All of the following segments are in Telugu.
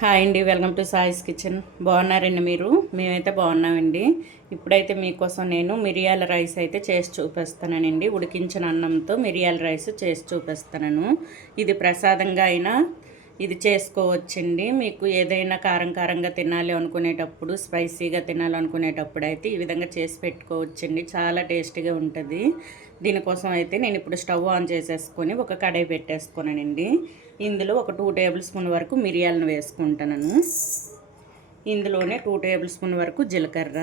హాయ్ అండి వెల్కమ్ టు సాయిస్ కిచెన్. బాగున్నారండి మీరు? మేమైతే బాగున్నామండి. ఇప్పుడైతే మీకోసం నేను మిరియాల రైస్ అయితే చేసి చూపిస్తానండి. ఉడికించిన అన్నంతో మిరియాల రైస్ చేసి చూపిస్తాను ఇది ప్రసాదంగా అయినా ఇది చేసుకోవచ్చండి. మీకు ఏదైనా కారం కారంగా తినాలి అనుకునేటప్పుడు స్పైసీగా తినాలనుకునేటప్పుడు అయితే ఈ విధంగా చేసి పెట్టుకోవచ్చండి. చాలా టేస్టీగా ఉంటుంది. దీనికోసం అయితే నేను ఇప్పుడు స్టవ్ ఆన్ చేసేసుకొని ఒక కడాయి పెట్టేసుకున్నానండి. ఇందులో ఒక టూ టేబుల్ స్పూన్ వరకు మిరియాలను వేసుకుంటాను ఇందులోనే టూ టేబుల్ స్పూన్ వరకు జీలకర్ర.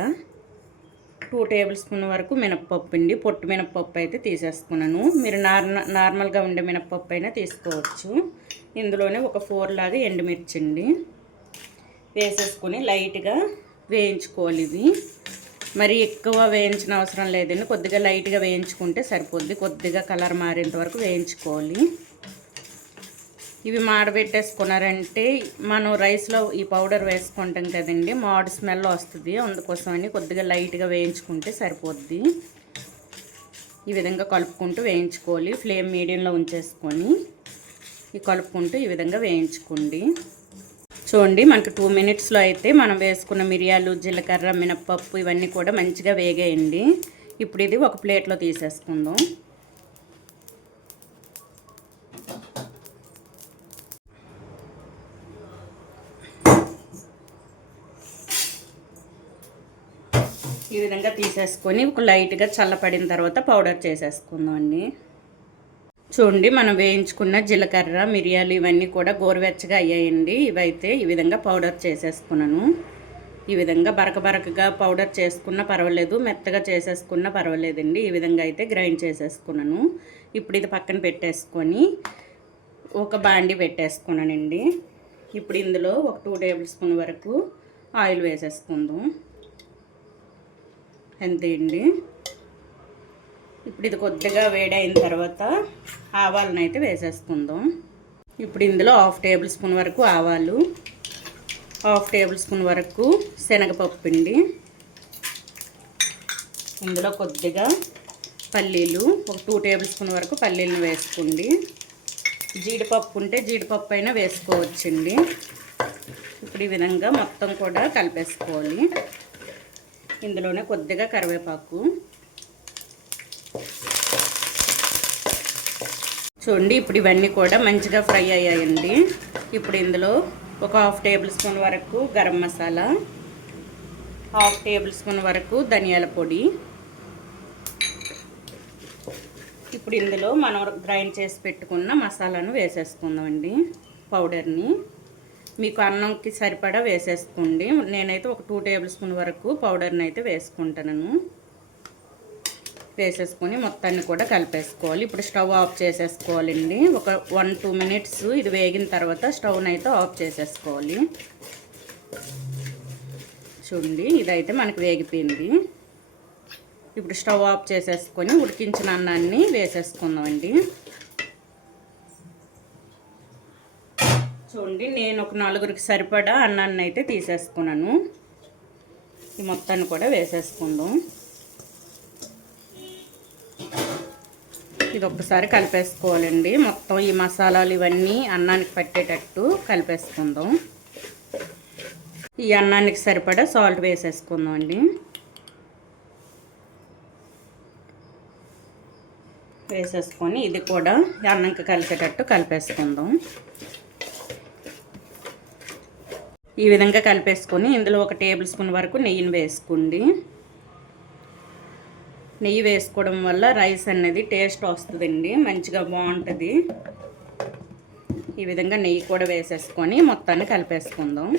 టూ టేబుల్ స్పూన్ వరకు మినప్పప్పు అండి. పొట్టు మినప్పప్పు అయితే తీసేసుకున్నాను. మీరు నార్మల్ నార్మల్గా ఉండే మినప్పప్పు అయినా తీసుకోవచ్చు. ఇందులోనే ఒక ఫోర్ లాగా ఎండుమిర్చి అండి. వేసేసుకొని లైట్గా వేయించుకోవాలి ఇవి. మరి ఎక్కువ వేయించిన అవసరం లేదండి. కొద్దిగా లైట్గా వేయించుకుంటే సరిపోద్ది. కొద్దిగా కలర్ మారేంత వరకు వేయించుకోవాలి. ఇవి మాడబెట్టేసుకున్నారంటే మనం రైస్లో ఈ పౌడర్ వేసుకుంటాం కదండి మాడు స్మెల్ వస్తుంది. అందుకోసమని కొద్దిగా లైట్గా వేయించుకుంటే సరిపోద్ది. ఈ విధంగా కలుపుకుంటూ వేయించుకోవాలి. ఫ్లేమ్ మీడియంలో ఉంచేసుకొని ఈ కలుపుకుంటూ ఈ విధంగా వేయించుకోండి. చూడండి మనకి టూ మినిట్స్లో అయితే మనం వేసుకున్న మిరియాలు జీలకర్ర మినప్పప్పు ఇవన్నీ కూడా మంచిగా వేగేయండి. ఇప్పుడు ఇది ఒక ప్లేట్లో తీసేసుకుందాం. ఈ విధంగా తీసేసుకొని ఒక లైట్గా చల్లపడిన తర్వాత పౌడర్ చేసేసుకుందాం అండి. చూడండి మనం వేయించుకున్న జీలకర్ర మిరియాలు ఇవన్నీ కూడా గోరువెచ్చగా అయ్యాయండి. ఇవైతే ఈ విధంగా పౌడర్ చేసేసుకున్నాను. ఈ విధంగా బరక బరకగా పౌడర్ చేసుకున్న పర్వాలేదు మెత్తగా చేసేసుకున్న పర్వాలేదండి. ఈ విధంగా అయితే గ్రైండ్ చేసేసుకున్నాను. ఇప్పుడు ఇది పక్కన పెట్టేసుకొని ఒక బాండి పెట్టేసుకున్నానండి. ఇప్పుడు ఇందులో ఒక టూ టేబుల్ స్పూన్ వరకు ఆయిల్ వేసేసుకుందాం. అంతే అండి. ఇప్పుడు ఇది కొద్దిగా వేడైన తర్వాత ఆవాలను అయితే వేసేసుకుందాం. ఇప్పుడు ఇందులో హాఫ్ టేబుల్ స్పూన్ వరకు ఆవాలు హాఫ్ టేబుల్ స్పూన్ వరకు శనగపప్పు అండి. ఇందులో కొద్దిగా పల్లీలు ఒక టూ టేబుల్ స్పూన్ వరకు పల్లీలను వేసుకోండి. జీడిపప్పు ఉంటే జీడిపప్పు అయినా వేసుకోవచ్చండి. ఇప్పుడు ఈ విధంగా మొత్తం కూడా కలిపేసుకోవాలి. ఇందులోనే కొద్దిగా కరివేపాకు. చూడండి ఇప్పుడు ఇవన్నీ కూడా మంచిగా ఫ్రై అయ్యాయండి. ఇప్పుడు ఇందులో ఒక హాఫ్ టేబుల్ స్పూన్ వరకు garam masala half tablespoon వరకు ధనియాల పొడి. ఇప్పుడు ఇందులో మనం గ్రైండ్ చేసి పెట్టుకున్న మసాలాను వేసేసుకుందామండి పౌడర్ని. మీకు అన్నంకి సరిపడా వేసేసుకోండి. నేనైతే ఒక టూ టేబుల్ స్పూన్ వరకు పౌడర్ని అయితే వేసుకుంటాను వేసేసుకొని మొత్తాన్ని కూడా కలిపేసుకోవాలి. ఇప్పుడు స్టవ్ ఆఫ్ చేసేసుకోవాలండి. ఒక వన్ టూ మినిట్స్ ఇది వేగిన తర్వాత స్టవ్ని అయితే ఆఫ్ చేసేసుకోవాలి. చూడండి ఇదైతే మనకు వేగిపోయింది. ఇప్పుడు స్టవ్ ఆఫ్ చేసేసుకొని ఉడికించిన అన్నాన్ని వేసేసుకుందామండి. చూడండి నేను ఒక నలుగురికి సరిపడా అన్నాన్ని అయితే తీసేసుకున్నాను. ఈ మొత్తాన్ని కూడా వేసేసుకుందాం. ఇది ఒక్కసారి కలిపేసుకోవాలండి. మొత్తం ఈ మసాలాలు ఇవన్నీ అన్నానికి పట్టేటట్టు కలిపేసుకుందాం. ఈ అన్నానికి సరిపడా సాల్ట్ వేసేసుకుందాం అండి. వేసేసుకొని ఇది కూడా అన్నంకి కలిసేటట్టు కలిపేసుకుందాం. ఈ విధంగా కలిపేసుకొని ఇందులో ఒక టేబుల్ స్పూన్ వరకు నెయ్యిని వేసుకోండి. నెయ్యి వేసుకోవడం వల్ల రైస్ అనేది టేస్ట్ వస్తుందండి మంచిగా బాగుంటుంది. ఈ విధంగా నెయ్యి కూడా వేసేసుకొని మొత్తాన్ని కలిపేసుకుందాం.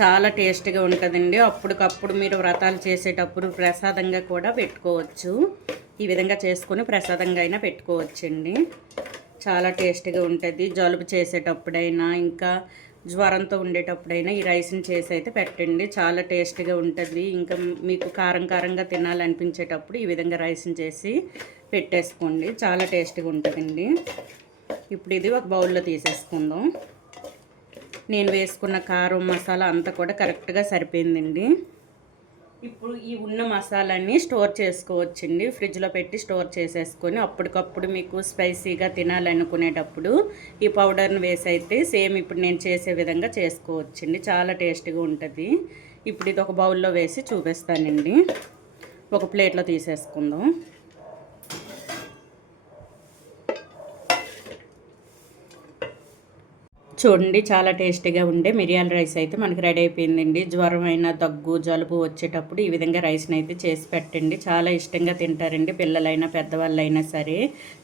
చాలా టేస్ట్గా ఉంటుందండి. అప్పటికప్పుడు మీరు వ్రతాలు చేసేటప్పుడు ప్రసాదంగా కూడా పెట్టుకోవచ్చు. ఈ విధంగా చేసుకొని ప్రసాదంగా అయినా పెట్టుకోవచ్చండి. చాలా టేస్టీగా ఉంటుంది. జలుబు చేసేటప్పుడైనా ఇంకా జ్వరంతో ఉండేటప్పుడైనా ఈ రైస్ని చేసి అయితే పెట్టండి. చాలా టేస్టీగా ఉంటుంది. ఇంకా మీకు కారం కారంగా తినాలనిపించేటప్పుడు ఈ విధంగా రైస్ని చేసి పెట్టేసుకోండి. చాలా టేస్టీగా ఉంటుందండి. ఇప్పుడు ఇది ఒక బౌల్లో తీసేసుకుందాం. నేను వేసుకున్న కారం మసాలా అంతా కూడా కరెక్ట్గా సరిపోయిందండి. ఇప్పుడు ఈ ఉన్న మసాలాన్ని స్టోర్ చేసుకోవచ్చండి. ఫ్రిడ్జ్లో పెట్టి స్టోర్ చేసేసుకొని అప్పటికప్పుడు మీకు స్పైసీగా తినాలనుకునేటప్పుడు ఈ పౌడర్ని వేసి అయితే సేమ్ ఇప్పుడు నేను చేసే విధంగా చేసుకోవచ్చండి. చాలా టేస్టీగా ఉంటుంది. ఇప్పుడు ఇది ఒక బౌల్లో వేసి చూపిస్తానండి. ఒక ప్లేట్లో తీసేసుకుందాం. చూడండి చాలా టేస్టీగా ఉండే మిరియాల రైస్ అయితే మనకి రెడీ అయిపోయిందండి. జ్వరం అయినా దగ్గు జలుబు వచ్చేటప్పుడు ఈ విధంగా రైస్ని అయితే చేసి పెట్టండి. చాలా ఇష్టంగా తింటారండి పిల్లలైనా పెద్దవాళ్ళైనా సరే.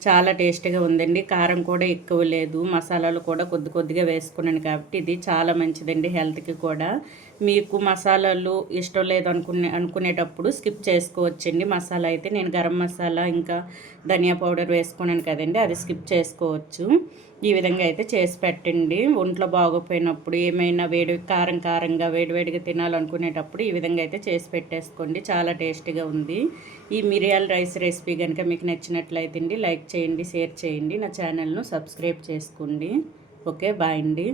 చాలా టేస్టీగా ఉందండి. కారం కూడా ఎక్కువ లేదు. మసాలాలు కూడా కొద్ది కొద్దిగా వేసుకున్నాను కాబట్టి ఇది చాలా మంచిదండి హెల్త్కి కూడా. మీకు మసాలాలు ఇష్టం లేదు అనుకునే అనుకునేటప్పుడు స్కిప్ చేసుకోవచ్చండి. మసాలా అయితే నేను గరం మసాలా ఇంకా ధనియా పౌడర్ వేసుకున్నాను కదండి అది స్కిప్ చేసుకోవచ్చు. ఈ విధంగా అయితే చేసి పెట్టండి. ఒంట్లో బాగోపోయినప్పుడు ఏమైనా వేడి కారం కారంగా వేడివేడిగా తినాలనుకునేటప్పుడు ఈ విధంగా అయితే చేసి పెట్టేసుకోండి. చాలా టేస్టీగా ఉంది. ఈ మిరియాల రైస్ రెసిపీ కనుక మీకు నచ్చినట్లయితే లైక్ చేయండి షేర్ చేయండి. నా ఛానల్ను సబ్స్క్రైబ్ చేసుకోండి. ఓకే బాయ్ అండి.